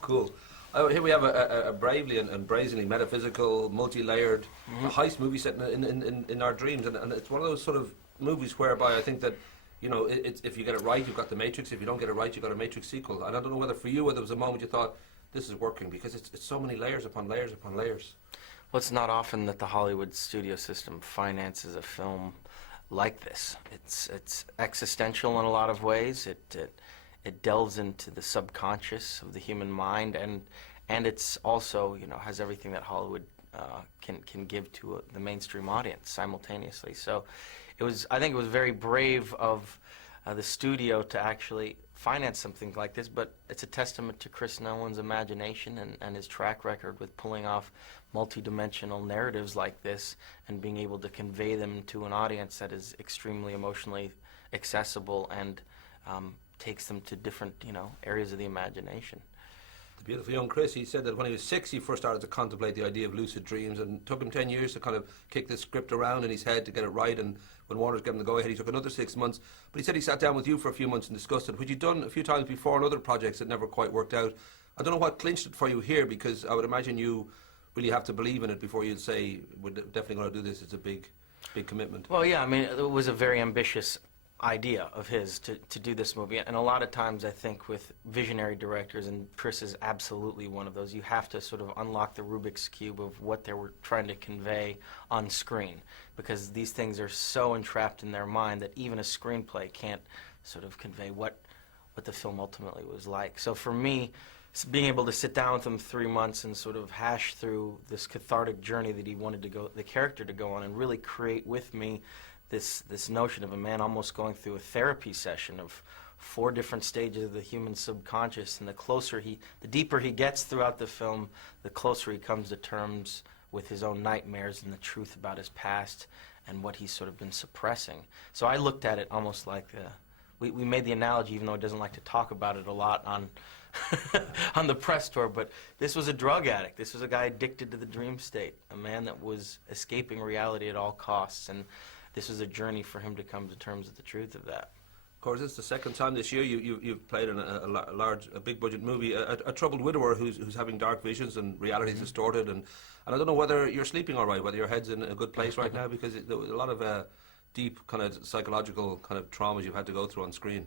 Cool. Here we have a bravely and brazenly metaphysical, multi-layered heist movie set in our dreams, and it's one of those sort of movies whereby I think that, you know, if you get it right, you've got The Matrix. If you don't get it right, you've got a Matrix sequel. And I don't know whether for you, whether there was a moment you thought, this is working, because it's so many layers upon layers upon layers. Well, it's not often that the Hollywood studio system finances a film like this. It's existential in a lot of ways. It delves into the subconscious of the human mind, and it's also, you know, has everything that Hollywood can give to the mainstream audience simultaneously. So I think it was very brave of the studio to actually finance something like this, but it's a testament to Chris Nolan's imagination and his track record with pulling off multi-dimensional narratives like this and being able to convey them to an audience that is extremely emotionally accessible and takes them to different, you know, areas of the imagination. The beautiful young Chris, he said that when he was 6, he first started to contemplate the idea of lucid dreams, and it took him 10 years to kind of kick this script around in his head to get it right, and when Warner's gave him the go-ahead, he took another 6 months. But he said he sat down with you for a few months and discussed it, which he'd done a few times before on other projects that never quite worked out. I don't know what clinched it for you here, because I would imagine you really have to believe in it before you'd say, we're definitely going to do this. It's a big commitment. Well, yeah, I mean, it was a very ambitious idea of his to do this movie, and a lot of times I think with visionary directors, and Chris is absolutely one of those, you have to sort of unlock the Rubik's Cube of what they were trying to convey on screen, because these things are so entrapped in their mind that even a screenplay can't sort of convey what the film ultimately was like. So for me, being able to sit down with him 3 months and sort of hash through this cathartic journey that he wanted the character to go on, and really create with me this notion of a man almost going through a therapy session of 4 different stages of the human subconscious, and the deeper he gets throughout the film, the closer he comes to terms with his own nightmares and the truth about his past and what he's sort of been suppressing. So I looked at it almost like we made the analogy, even though he doesn't like to talk about it a lot on on the press tour, but this was a drug addict. This was a guy addicted to the dream state, a man that was escaping reality at all costs, and this was a journey for him to come to terms with the truth of that. Of course, it's the second time this year you've played in a big budget movie, a troubled widower who's having dark visions and reality is distorted, and I don't know whether you're sleeping all right, whether your head's in a good place right now, because there was a lot of deep kind of psychological kind of traumas you've had to go through on screen.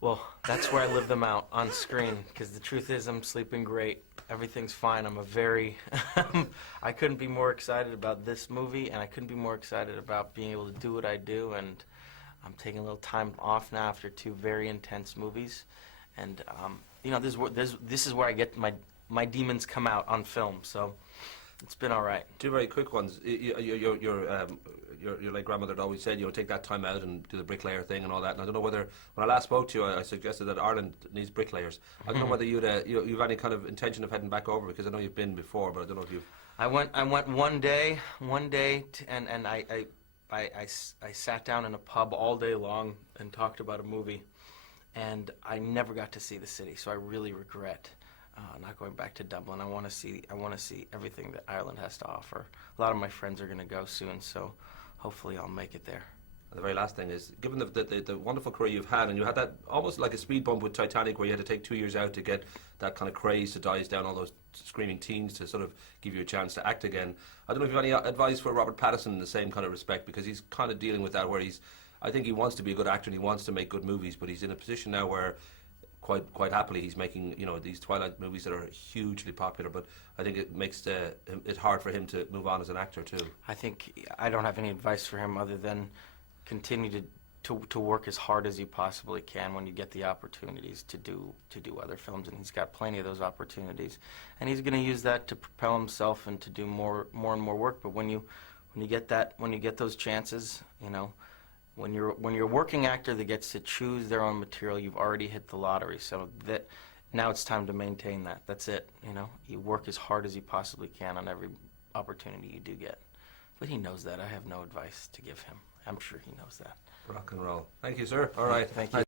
Well, that's where I live them out, on screen, because the truth is I'm sleeping great. Everything's fine. I'm a very... I couldn't be more excited about this movie, and I couldn't be more excited about being able to do what I do, and I'm taking a little time off now after 2 very intense movies. And, you know, this is where I get my demons come out on film, so it's been all right. 2 very quick ones. Your late grandmother had always said, you know, take that time out and do the bricklayer thing and all that. And I don't know whether, when I last spoke to you, I suggested that Ireland needs bricklayers. I don't know whether you've any kind of intention of heading back over, because I know you've been before, but I don't know if you've... I went one day, and I sat down in a pub all day long and talked about a movie, and I never got to see the city, so I really regret not going back to Dublin. I want to see everything that Ireland has to offer. A lot of my friends are going to go soon, so hopefully I'll make it there. The very last thing is, given the wonderful career you've had, and you had that almost like a speed bump with Titanic, where you had to take 2 years out to get that kind of craze to dice down all those screaming teens to sort of give you a chance to act again. I don't know if you have any advice for Robert Pattinson in the same kind of respect, because he's kind of dealing with that, where I think he wants to be a good actor and he wants to make good movies, but he's in a position now where quite happily he's making, you know, these Twilight movies that are hugely popular, but I think it makes it hard for him to move on as an actor too. I think I don't have any advice for him other than continue to work as hard as you possibly can when you get the opportunities to do other films, and he's got plenty of those opportunities, and he's going to use that to propel himself and to do more and more work. But when you get those chances, you know, when you're a working actor that gets to choose their own material, you've already hit the lottery. So that now it's time to maintain that. That's it. You know, you work as hard as you possibly can on every opportunity you do get. But he knows that. I have no advice to give him. I'm sure he knows that. Rock and roll. Thank you, sir. All right. Thank you.